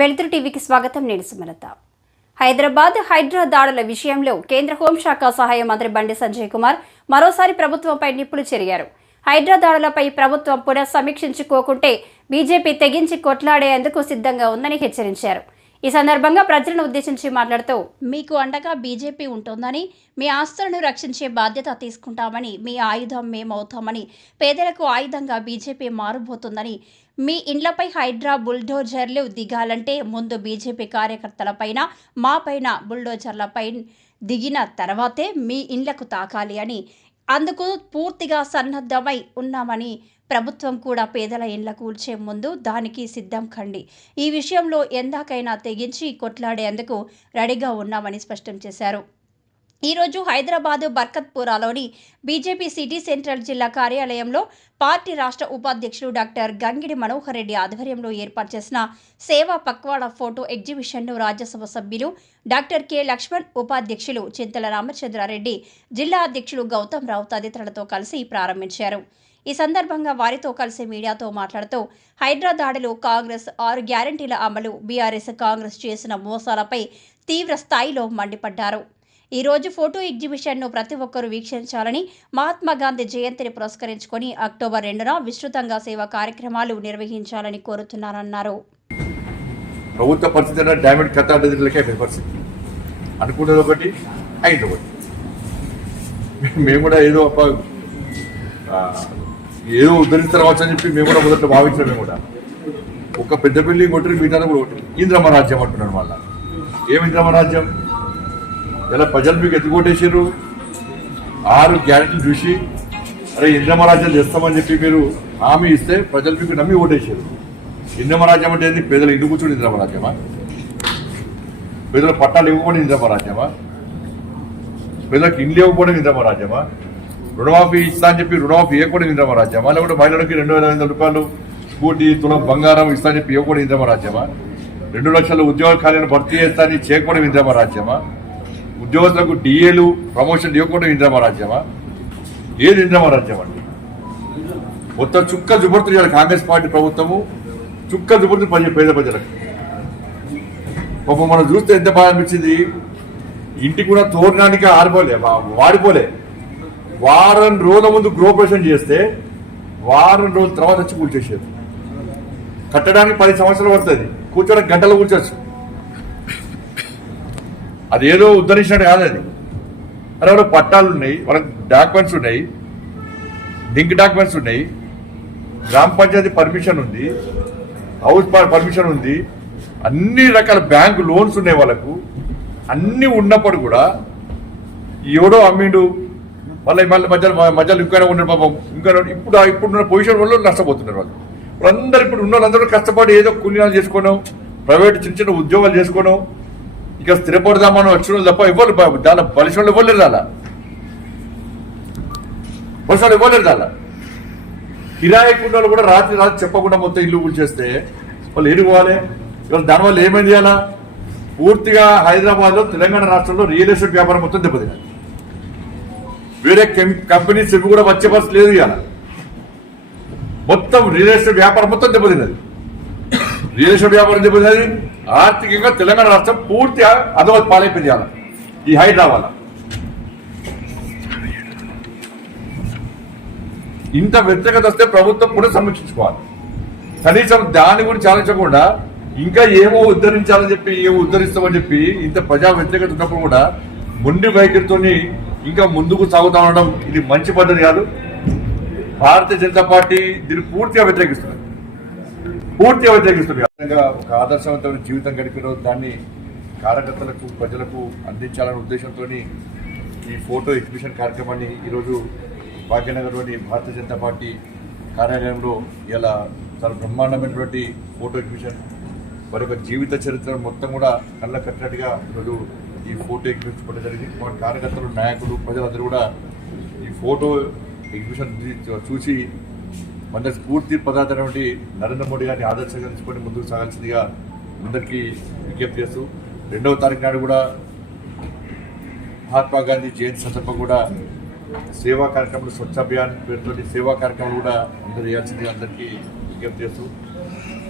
వెలుతురు టీవీకి స్వాగతం. నేను సుమలత. హైదరాబాద్ హైడ్రా దాడుల విషయంలో కేంద్ర హోంశాఖ సహాయ మంత్రి బండి సంజయ్ కుమార్ మరోసారి ప్రభుత్వంపై నిప్పులు చెరిగారు. హైడ్రా దాడులపై ప్రభుత్వం పునఃసమీక్షించుకోకుంటే బీజేపీ తెగించి కొట్లాడేందుకు సిద్ధంగా ఉందని హెచ్చరించారు. ఈ సందర్భంగా ప్రజలను ఉద్దేశించి మాట్లాడుతూ, మీకు అండగా బీజేపీ ఉంటుందని, మీ ఆస్తులను రక్షించే బాధ్యత తీసుకుంటామని, మీ ఆయుధం మేమవుతామని, పేదలకు ఆయుధంగా బీజేపీ మారబోతుందని, మీ ఇండ్లపై హైడ్రా బుల్డోజర్లు దిగాలంటే ముందు బీజేపీ కార్యకర్తలపైన, మాపైన బుల్డోజర్లపై దిగిన తర్వాతే మీ ఇండ్లకు తాకాలి అని, అందుకు పూర్తిగా సన్నద్ధమై ఉన్నామని, ప్రభుత్వం కూడా పేదల ఇండ్ల కూల్చే ముందు దానికి సిద్ధం కండి. ఈ విషయంలో ఎందాకైనా తెగించి కొట్లాడేందుకు రెడీగా ఉన్నామని స్పష్టం చేశారు. ఈరోజు హైదరాబాద్ బర్కత్పురాలోని బీజేపీ సిటీ సెంట్రల్ జిల్లా కార్యాలయంలో పార్టీ రాష్ట్ర ఉపాధ్యక్షులు డాక్టర్ గంగిడి మనోహర్ రెడ్డి ఆధ్వర్యంలో ఏర్పాటు చేసిన సేవా పక్వాడా ఫోటో ఎగ్జిబిషన్ను రాజ్యసభ సభ్యులు డాక్టర్ కె లక్ష్మణ్, ఉపాధ్యక్షులు చింతల రామచంద్రారెడ్డి, జిల్లా అధ్యక్షులు గౌతమ్ రావు తదితరులతో కలిసి ప్రారంభించారు. ఈ సందర్భంగా వారితో కలిసి మీడియాతో మాట్లాడుతూ, హైడ్రా దాడులు, కాంగ్రెస్ 6 గ్యారంటీల అమలు, బీఆర్ఎస్ కాంగ్రెస్ చేసిన మోసాలపై తీవ్ర స్థాయిలో మండిపడ్డారు. ఈరోజు ఫోటో ఎగ్జిబిషన్ను ప్రతి ఒక్కరూ వీక్షించాలని, మహాత్మాగాంధీ జయంతిని పురస్కరించుకొని అక్టోబర్ 2న విస్తృతంగా సేవా కార్యక్రమాలు నిర్వహించాలని కోరుతున్నారన్నారు. ప్రభుత్వ పరిస్థితి డామేజ్ కథలకే పరిస్థితి అనుకున్నది ఒకటి, అయింది ఒకటి. మేము కూడా ఏదో ఉద్ధరిస్తారవచ్చు అని చెప్పి మేము కూడా మొదట భావించాం. మేము కూడా ఒక పెద్ద బిల్డింగ్ కొట్టి మిగతా కూడా ఒకటి ఇంద్రమ రాజ్యం అంటున్నారు. మళ్ళా ఏమి ఇంద్రమ రాజ్యం? ఇలా ప్రజలు మీకు ఎత్తుకొట్టేసారు. 6 గ్యారెంటీలు చూసి అరే ఇంద్రమ రాజ్యం చేస్తామని చెప్పి మీరు హామీ ఇస్తే ప్రజలు మీకు నమ్మి ఓటేసారు. ఇంద్రమ రాజ్యం అంటే ఏంటి? పేదలు ఇంటి కూర్చొని ఇంద్రమ రాజ్యమా? పేదల పట్టాలు ఇవ్వకపోవడం ఇంద్రమ రాజ్యమా? పేదలకు ఇండ్లు ఇవ్వకపోవడం ఇంద్రమ రాజ్యమా? రుణమాఫీ ఇస్తా అని చెప్పి రుణమాఫీ ఇవ్వకూడదు ఇంద్రమ రాజ్యమా? లేకుంటే మహిళలకి 2,500 రూపాయలు స్కూటీ, తులం బంగారం ఇస్తా అని చెప్పి ఇవ్వకూడదు ఇంద్రమ రాజ్యమా? 2 లక్షల ఉద్యోగ ఖాళీలను భర్తీ చేస్తా అని చేయకూడదు ఇంద్రమ రాజ్యమా? ఉద్యోగస్తులకు డిఏలు ప్రమోషన్ ఇవ్వకూడదు ఇంద్రమ రాజ్యమా? ఏది ఇంద్రమ రాజ్యం అండి? మొత్తం చుక్క జుబర్తులు చేయాలి కాంగ్రెస్ పార్టీ ప్రభుత్వము. చుక్క జుబర్తులు పేద ప్రజలకు. పాపం మనం చూస్తే ఎంత బాగా అనిపించింది. ఇంటికి కూడా తోరణానికి వాడిపోలే. వారం రోజుల ముందు గృహప్రవేశం చేస్తే వారం రోజుల తర్వాత వచ్చి కూల్చేసారు. కట్టడానికి 10 సంవత్సరాలు పడుతుంది, కూర్చోడానికి గంటలు కూర్చోవచ్చు. అది ఏదో ఉద్ధరించినట్టు కాదు. అది అరే పట్టాలు ఉన్నాయి, వాళ్ళకి డాక్యుమెంట్స్ ఉన్నాయి, లింక్ డాక్యుమెంట్స్ ఉన్నాయి, గ్రామ పంచాయతీ పర్మిషన్ ఉంది, హౌస్ పర్మిషన్ ఉంది, అన్ని రకాల బ్యాంకు లోన్స్ ఉన్నాయి వాళ్ళకు. అన్ని ఉన్నప్పుడు కూడా ఎవడో అమ్మిండు, మళ్ళీ మధ్యలో ఇంకా ఉన్న పాపం ఇంకా ఇప్పుడున్న పొజిషన్ వల్ల నష్టపోతున్నారు వాళ్ళు. వాళ్ళందరూ ఇప్పుడు ఉన్న వాళ్ళందరూ కష్టపడి ఏదో కూలీనాలు చేసుకోవడం, ప్రైవేట్ చిన్న చిన్న ఉద్యోగాలు చేసుకోవడం, ఇక స్థిరపడదామని వచ్చిన వాళ్ళు తప్ప ఇవ్వరు. చాలా బలిసిన ఇవ్వలేరు. అలా బలిసిన ఇవ్వలేరు. అలా కిరాయికున్న వాళ్ళు కూడా రాత్రి చెప్పకుండా మొత్తం ఇల్లు కూల్చేస్తే వాళ్ళు ఏడుకోవాలి. ఇవాళ దానివల్ల ఏమైంది? అలా పూర్తిగా హైదరాబాద్లో, తెలంగాణ రాష్ట్రంలో రియల్ ఎస్టేట్ వ్యాపారం మొత్తం దెబ్బతిన్నది. వేరే కంపెనీస్ ఇవి కూడా వచ్చే పరిస్థితి లేదు. ఇవాళ మొత్తం రియల్ ఎస్టేట్ వ్యాపారం మొత్తం దెబ్బతిన్నది. రియల్ ఎస్టేట్ వ్యాపారం దెబ్బతిన్నది. ఆర్థికంగా తెలంగాణ రాష్ట్రం పూర్తిగా అధోగతి పాలైపోయింది ఇవాళ ఈ హైడ్రా వల్ల. ఇంత వ్యతిరేకత వస్తే ప్రభుత్వం కూడా సమీక్షించుకోవాలి. కనీసం దాని గురించి ఆలోచించకుండా ఇంకా ఏమో ఉద్ధరించాలని చెప్పి, ఏమో ఉద్ధరిస్తామని చెప్పి ఇంత ప్రజా వ్యతిరేకత ఉన్నప్పుడు కూడా మొండి వైఖరితో ఇంకా ముందుకు సాగుతా ఉండడం ఇది మంచి పద్ధతి కాదు. భారతీయ జనతా పార్టీ దీన్ని పూర్తిగా వ్యతిరేకిస్తుంది. ఒక ఆదర్శవంతమైన జీవితం గడిపిన దాన్ని కార్యకర్తలకు, ప్రజలకు అందించాలనే ఉద్దేశంతో ఈ ఫోటో ఎగ్జిబిషన్ కార్యక్రమాన్ని ఈరోజు భాగ్యనగర్లోని భారతీయ జనతా పార్టీ కార్యాలయంలో ఇలా చాలా బ్రహ్మాండమైనటువంటి ఫోటో ఎగ్జిబిషన్, వారి యొక్క జీవిత చరిత్ర మొత్తం కూడా కళ్ళ కట్టినట్టుగా ఈరోజు ఈ ఫోటో ఎగ్జిబిషన్ పెట్టడం జరిగింది. మన కార్యకర్తలు, నాయకులు, ప్రజలందరూ కూడా ఈ ఫోటో ఎగ్జిబిషన్ చూసి మన స్ఫూర్తి పదార్థమైనటువంటి నరేంద్ర మోడీ గారిని ఆదర్శంగా తీసుకొని ముందుకు సాగాల్సిందిగా అందరికీ విజ్ఞప్తి చేస్తూ, 2వ తారీఖు నాడు కూడా మహాత్మా గాంధీ జయంతి సందర్భంగా కూడా సేవా కార్యక్రమాలు, స్వచ్ఛ అభియాన్ పేరుతో సేవా కార్యక్రమాలు కూడా అందరూ చేయాల్సిందిగా అందరికీ విజ్ఞప్తి చేస్తూ